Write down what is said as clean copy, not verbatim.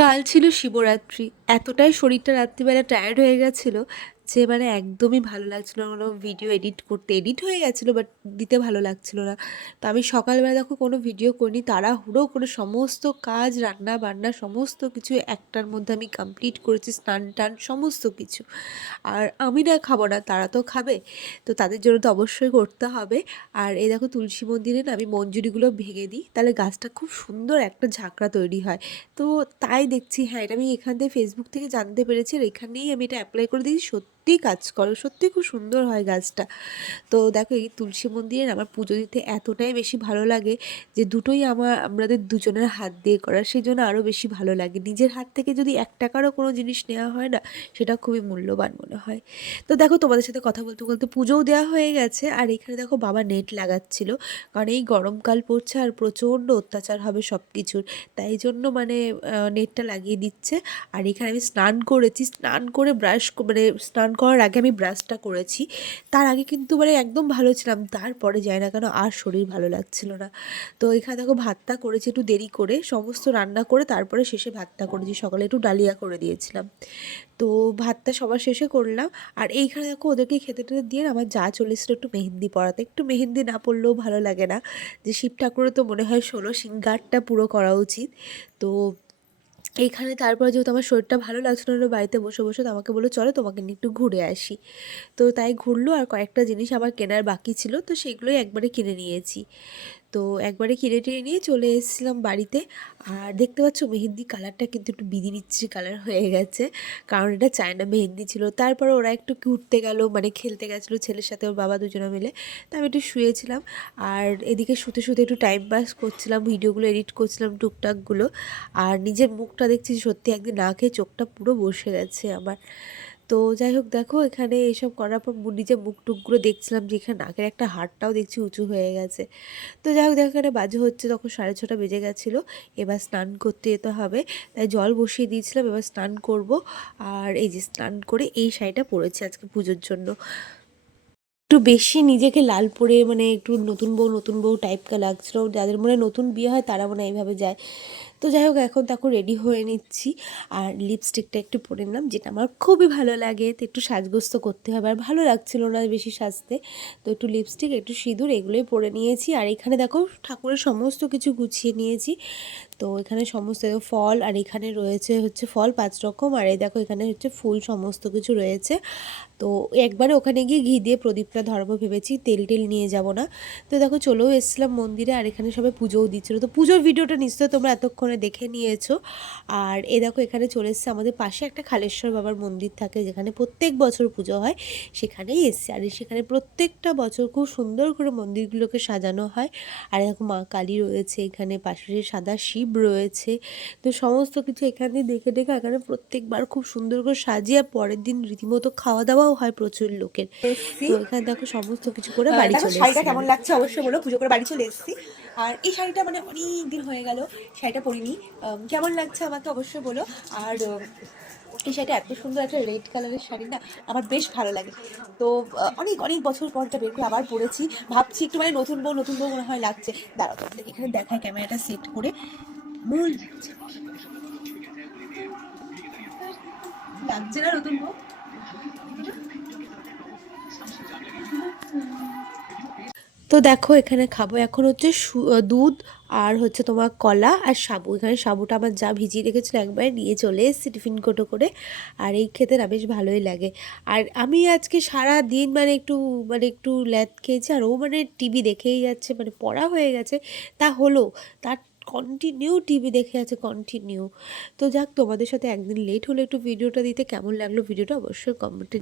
কাল ছিল শিবরাত্রি। এতটাই শরীরটা রাত্রিবেলা টায়ার্ড হয়ে গেছিলো যে মানে একদমই ভালো লাগছিল না কোনো ভিডিও এডিট করতে। এডিট হয়ে গেছিলো বাট দিতে ভালো লাগছিল না। তো আমি সকালবেলা দেখো কোনো ভিডিও করিনি, তাড়াহুড়ো করে সমস্ত কাজ রান্না বান্না সমস্ত কিছু একটার মধ্যে আমি কমপ্লিট করেছি, স্নান টান সমস্ত কিছু। আর আমি না খাবো না, তারা তো খাবে, তো তাদের জন্য তো অবশ্যই করতে হবে। আর এই দেখো তুলসী মন্দিরে না আমি মঞ্জুরিগুলো ভেঙে দিই, তাহলে গাছটা খুব সুন্দর একটা ঝাঁকড়া তৈরি হয়। তো তাই দেখছি, হ্যাঁ এটা আমি এখান থেকে ফেসবুক থেকে জানতে পেরেছি, আর এখানেই আমি এটা অ্যাপ্লাই করে দিয়েছি। সত্যিই কাজ করে, সত্যিই খুব সুন্দর হয় গাছটা। তো দেখো এই তুলসী মন্দিরে আমার পুজো দিতে এতটাই বেশি ভালো লাগে যে দুটোই আমাদের দুজনের হাত দিয়ে করা, সেই জন্য আরও বেশি ভালো লাগে। নিজের হাত থেকে যদি 1 টাকারও কোনো জিনিস নেওয়া হয় না, সেটা খুবই মূল্যবান মনে হয়। তো দেখো তোমাদের সাথে কথা বলতে বলতে পুজোও দেওয়া হয়ে গেছে, আর এখানে দেখো বাবা নেট লাগাচ্ছিল, কারণ এই গরমকাল পড়ছে আর প্রচণ্ড অত্যাচার হবে সব কিছুর, তাই জন্য মানে নেটটা লাগিয়ে দিচ্ছে। আর এখানে আমি স্নান করেছি, স্নান করে মানে স্নান করার আগে আমি ব্রাশটা করেছি। তার আগে কিন্তু মানে একদম ভালো ছিলাম, তারপরে যায় না কেন আর শরীর ভালো লাগছিল না। তো এখানে দেখো ভাতটা করেছি একটু দেরি করে, সমস্ত রান্না করে তারপরে শেষে ভাতটা করেছি, সকালে একটু ডালিয়া করে দিয়েছিলাম। তো ভাতটা সবার শেষে করলাম। আর এইখানে দেখো ওদেরকে খেতে টেতে দিয়ে আমার যা চলে এসেছিলো একটু মেহেন্দি পড়াতে। একটু মেহেন্দি না পড়লেও ভালো লাগে না, যে শিব ঠাকুরের তো মনে হয় 16 সিঙ্গারটা পুরো করা উচিত। তো এইখানে তারপরে যেহেতু আমার শরীরটা ভালো লাগছিল না বাড়িতে বসে বসে, তো আমাকে বললো চলো তোমাকে নিয়ে একটু ঘুরে আসি। তো তাই ঘুরলো, আর কয়েকটা জিনিস আমার কেনার বাকি ছিল, তো সেগুলোই একবারে কিনে নিয়েছি। তো একবারে কিনে টিনে নিয়ে চলে এসেছিলাম বাড়িতে। আর দেখতে পাচ্ছ মেহেন্দি কালারটা কিন্তু একটু বিধি বিচ্ছিরি কালার হয়ে গেছে, কারণ এটা চায়না মেহেন্দি ছিল। তারপরে ওরা একটু ঘুরতে গেল, মানে খেলতে গেছিলো ছেলের সাথে, ওর বাবা দুজনে মিলে। তো আমি একটু শুয়েছিলাম, আর এদিকে শুতে শুতে একটু টাইম পাস করছিলাম, ভিডিওগুলো এডিট করছিলাম টুকটাকগুলো। আর নিজের মুখটা দেখছি সত্যি একদিন না খেয়ে চোখটা পুরো বসে গেছে আমার। তো যাই হোক দেখো এখানে এসব করার পর নিজের মুখ টুকগুলো দেখছিলাম, যে এখানে নাকের একটা হাড়টাও দেখছি উঁচু হয়ে গেছে। তো যাই হোক দেখো এখানে বাজে হচ্ছে তখন 6:30 বেজে গেছিলো। এবার স্নান করতে যেতে হবে, তাই জল বসিয়ে দিয়েছিলাম, এবার স্নান করব। আর এই যে স্নান করে এই শাড়িটা পরেছি আজকে পুজোর জন্য। একটু বেশি নিজেকে লাল পরে মানে একটু নতুন বউ টাইপকা লাগছিলো, যাদের মনে নতুন বিয়ে হয় তারা মনে এইভাবে যায়। তো যাই হোক এখন দেখো রেডি হয়ে নিচ্ছি, আর লিপস্টিকটা একটু পরে নিলাম, যেটা আমার খুবই ভালো লাগে। তো একটু সাজগোজ তো করতে হবে, আর ভালো লাগছিল না বেশি সাজতে, তো একটু লিপস্টিক একটু সিঁদুর এগুলোই পরে নিয়েছি। আর এখানে দেখো ঠাকুরের সমস্ত কিছু গুছিয়ে নিয়েছি। তো এখানে সমস্ত ফল, আর এখানে রয়েছে হচ্ছে ফল 5 রকম, আর এই দেখো এখানে হচ্ছে ফুল, সমস্ত কিছু রয়েছে। তো একবারে ওখানে গিয়ে ঘি দিয়ে প্রদীপটা ধরাবো ভেবেছি, তেল টেল নিয়ে যাব না। তো দেখো চলেও এসেছিলাম মন্দিরে, আর এখানে সবাই পুজোও দিচ্ছিলো, তো পুজোর ভিডিওটা নিশ্চয়ই তোমরা এতক্ষণে দেখে নিয়েছো। আর এ দেখো এখানে চলে এসেছে, আমাদের পাশে একটা খালেশ্বর বাবার মন্দির থাকে যেখানে প্রত্যেক বছর পুজো হয়, সেখানেই এসছে। আর সেখানে প্রত্যেকটা বছর খুব সুন্দর করে মন্দিরগুলোকে সাজানো হয়। আর দেখো মা কালী রয়েছে এখানে, পাশে সাদা শিব রয়েছে। তো সমস্ত কিছু এখান দিয়ে দেখে দেখে এখানে প্রত্যেকবার খুব সুন্দর করে সাজিয়ে, আর পরের দিন রীতিমতো খাওয়া দাওয়াও হয় প্রচুর লোকের। এসছি। তো এখানে দেখো সমস্ত কিছু করে বাড়ি দেখো চলে শাড়িটা এসেছি কেমন আমি। লাগছে অবশ্যই বলো, পুজো করে বাড়ি চলে এসেছি। আর এই শাড়িটা মানে অনেক দিন হয়ে গেল শাড়িটা পরিনি, কেমন লাগছে আমাকে অবশ্যই বলো। আর এই শাড়িটা এত সুন্দর একটা রেড কালারের শাড়ি না, আমার বেশ ভালো লাগে। তো অনেক অনেক বছর পর এটা বের করে আবার পরেছি, ভাবছি একটু মানে নতুন বউ মনে হয় লাগছে। দাঁড়াও তোমাদের এখানে দেখায় ক্যামেরাটা সেট করে, মূল লাগছে না নতুন বউ? তো দেখো এখানে খাবো এখন হচ্ছে দুধ, আর হচ্ছে তোমার কলা আর সাবু। এখানে সাবুটা আমার যা ভিজিয়ে রেখেছিলো একবারে নিয়ে চলে এসেছি টিফিন কোটো করে। আর এই খেতে না বেশ ভালোই লাগে। আর আমি আজকে সারা দিন মানে একটু ল্যাদ খেয়েছি, আর ও মানে টিভি দেখেই যাচ্ছে, মানে পড়া হয়ে গেছে তা হলো, তার কন্টিনিউ টিভি দেখে আছে কন্টিনিউ। তো যাক, তোমাদের সাথে একদিন লেট হলে একটু ভিডিওটা দিতে, কেমন লাগলো ভিডিওটা অবশ্যই কমেন্টে